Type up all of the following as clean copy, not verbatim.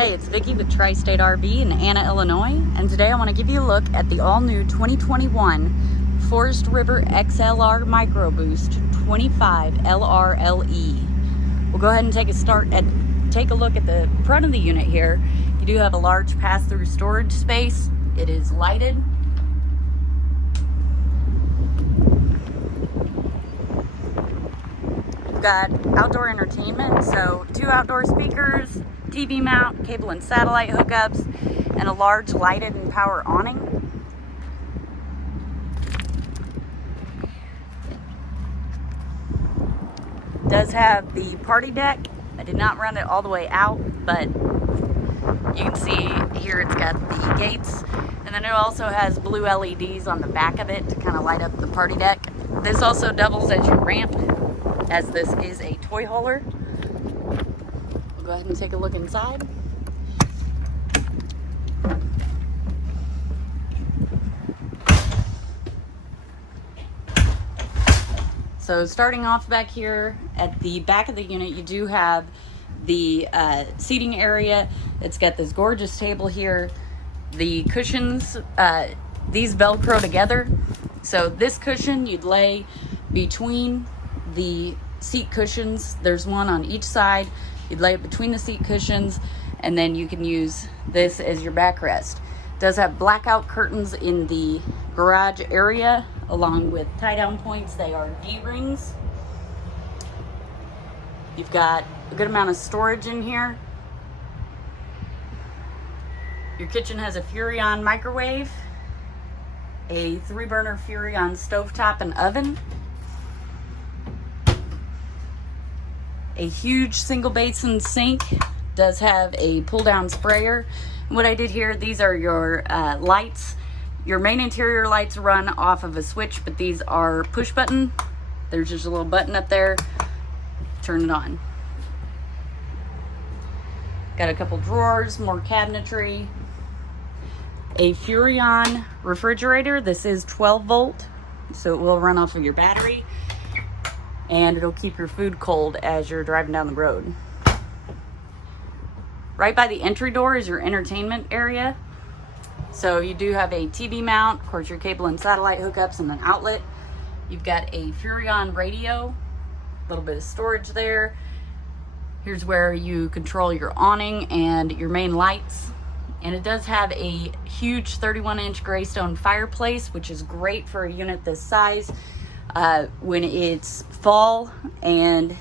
Hey, it's Vicki with Tri-State RV in Anna, Illinois, and today I want to give you a look at the all-new 2021 Forest River XLR Micro Boost 25 LRLE. We'll go ahead and take a look at the front of the unit here. You do have a large pass-through storage space. It is lighted. You've got outdoor entertainment, so 2 outdoor speakers, TV mount, cable and satellite hookups, and a large lighted and power awning. It does have the party deck. I did not run it all the way out, but you can see here it's got the gates, and then it also has blue LEDs on the back of it to kind of light up the party deck. This also doubles as your ramp, as this is a toy hauler. We'll go ahead and take a look inside. So starting off back here at the back of the unit, you do have the seating area. It's got this gorgeous table here. The cushions, these Velcro together. So this cushion you'd lay between the seat cushions. There's one on each side. You'd lay it between the seat cushions, and then you can use this as your backrest. It does have blackout curtains in the garage area, along with tie-down points. They are D-rings. You've got a good amount of storage in here. Your kitchen has a Furrion microwave, a 3-burner Furrion stovetop and oven, a huge single basin sink. Does have a pull-down sprayer. And what I did here, these are your lights. Your main interior lights run off of a switch, but these are push button. There's just a little button up there. Turn it on. Got a couple drawers, more cabinetry. A Furrion refrigerator. This is 12 volt, so it will run off of your battery, and it'll keep your food cold as you're driving down the road. Right by the entry door is your entertainment area. So you do have a TV mount, of course your cable and satellite hookups, and an outlet. You've got a Furrion radio, a little bit of storage there. Here's where you control your awning and your main lights. And it does have a huge 31-inch Greystone fireplace, which is great for a unit this size. When it's fall and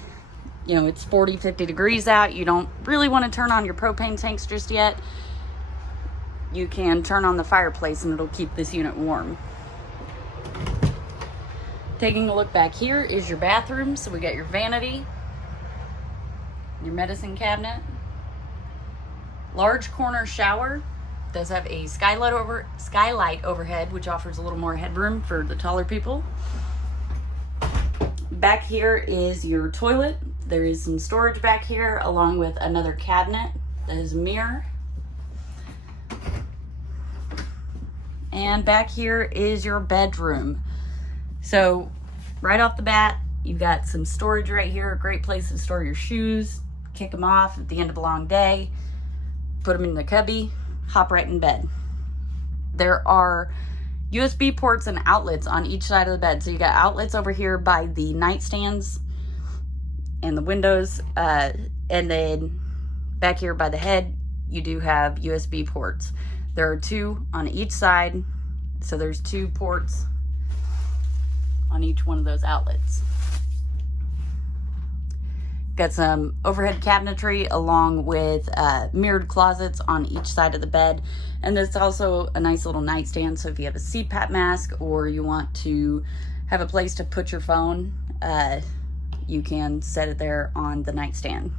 it's 40-50 degrees out, you don't really want to turn on your propane tanks just yet. You can turn on the fireplace and it'll keep this unit warm. Taking a look back here is your bathroom. So we got your vanity, your medicine cabinet, large corner shower. Does have a skylight overhead, which offers a little more headroom for the taller people. Back here is your toilet. There is some storage back here, along with another cabinet that is a mirror. And back here is your bedroom. So right off the bat, you've got some storage right here. A great place to store your shoes, kick them off at the end of a long day, put them in the cubby, hop right in bed. There are USB ports and outlets on each side of the bed. So you got outlets over here by the nightstands and the windows, and then back here by the head, you do have USB ports. There are 2 on each side, so there's 2 ports on each one of those outlets. Got some overhead cabinetry along with mirrored closets on each side of the bed. And there's also a nice little nightstand. So if you have a CPAP mask or you want to have a place to put your phone, you can set it there on the nightstand.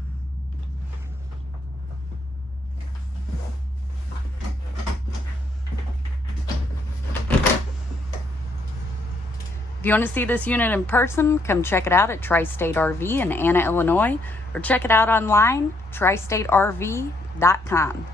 If you want to see this unit in person, come check it out at Tri-State RV in Anna, Illinois, or check it out online, tristaterv.com.